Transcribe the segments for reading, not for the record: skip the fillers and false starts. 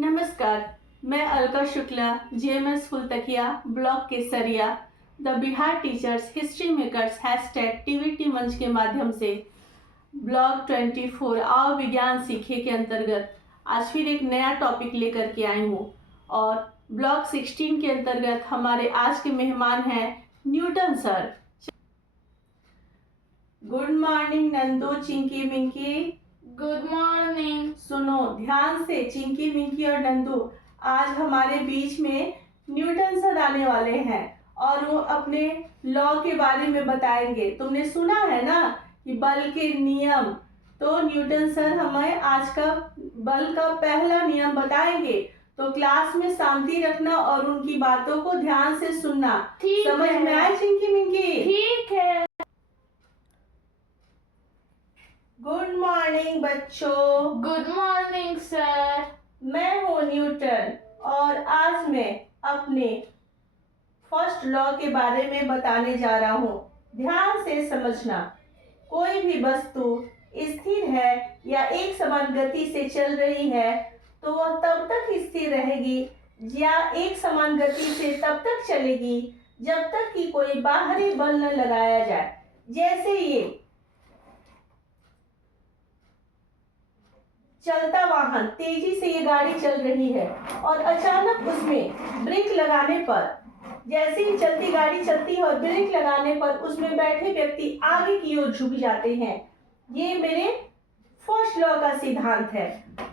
नमस्कार, मैं Alka Shukla, JMS Phultakiya, block Kesariya, the Bihar teachers history makers hashtag TVT मंच के माध्यम से ब्लॉग 24 आओ विज्ञान सीखे के अंतर्गत आज फिर एक नया टॉपिक लेकर के आई हूँ। और ब्लॉग 16 के अंतर्गत हमारे आज के मेहमान हैं Newton sir. Good morning Nandu, Chinki Minki. Good morning. सुनो ध्यान से, चिंकी मिंकी और नंदू, आज हमारे बीच में न्यूटन सर आने वाले हैं और वो अपने लॉ के बारे में बताएंगे। तुमने सुना है ना कि बल के नियम, तो न्यूटन सर हमें आज का बल का पहला नियम बताएंगे। तो क्लास में शांति रखना और उनकी बातों को ध्यान से सुनना। समझ में आए चिंकी मिंकी? ठीक है। गुड मॉर्निंग बच्चों। Good morning sir. मैं हूँ न्यूटन और आज मैं अपने फर्स्ट लॉ के बारे में बताने जा रहा हूँ। ध्यान से समझना। कोई भी वस्तु स्थिर है या एक समान गति से चल रही है तो वह तब तक स्थिर रहेगी या एक समान गति से तब तक चलेगी जब तक कि कोई बाहरी बल न लगाया जाए। जैसे ये चलता वाहन, तेजी से ये गाड़ी चल रही है और अचानक उसमें ब्रेक लगाने पर, जैसे ही चलती गाड़ी चलती है और ब्रेक लगाने पर उसमें बैठे व्यक्ति आगे की ओर झुक जाते हैं। ये मेरे फर्स्ट लॉ का सिद्धांत है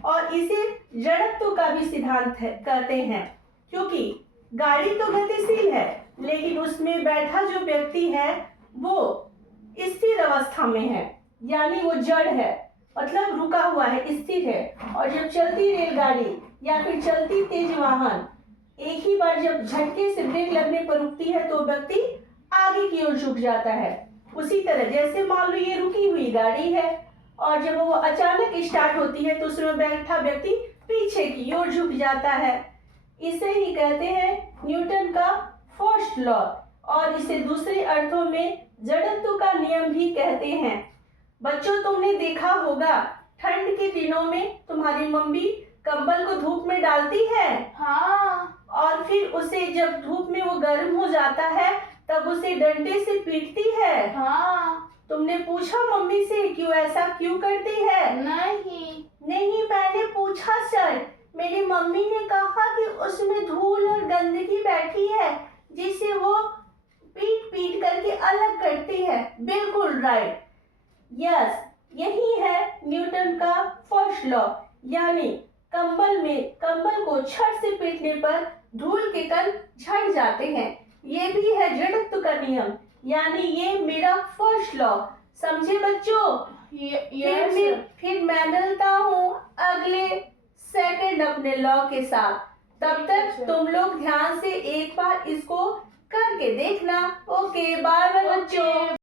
और इसे जड़त्व का भी सिद्धांत है कहते हैं, क्योंकि गाड़ी तो गतिशील है लेकिन उसमें बैठा जो व्यक्ति है वो स्थिर अवस्था में है, यानी वो जड़ है, मतलब रुका हुआ है, स्थिर है। और जब चलती रेलगाड़ी या फिर चलती तेज वाहन एक ही बार जब झटके से ब्रेक लगने पर रुकती है तो व्यक्ति आगे की ओर झुक जाता है। उसी तरह जैसे मान लो ये रुकी हुई गाड़ी है और जब वो अचानक स्टार्ट होती है तो उसमें बैठा व्यक्ति पीछे की ओर झुक जाता है। इसे ही कहते हैं न्यूटन का फर्स्ट लॉ और इसे दूसरे अर्थों में जड़त्व का नियम भी कहते हैं। बच्चों, तुमने देखा होगा ठंड के दिनों में तुम्हारी मम्मी कंबल को धूप में डालती है। हाँ। और फिर उसे जब धूप में वो गर्म हो जाता है तब उसे डंडे से पीटती है। हाँ। तुमने पूछा मम्मी से क्यों ऐसा क्यों करती है? नहीं, मैंने पूछा सर। मेरी मम्मी ने कहा कि उसमें धूल और गंदगी बैठी है जिसे वो पीट पीट करके अलग करती है। बिल्कुल राइट, यस, यही है न्यूटन का फर्स्ट लॉ, यानी कंबल को छड़ से पीटने पर धूल के कण झड़ जाते हैं। ये भी है जड़त्व का नियम, यानी ये मेरा फर्स्ट लॉ। समझे बच्चों? फिर मैं मिलता हूँ अगले सेकंड अपने लॉ के साथ। तब तक तुम लोग ध्यान से एक बार इसको करके देखना। ओके, बाय बाय बच्चों।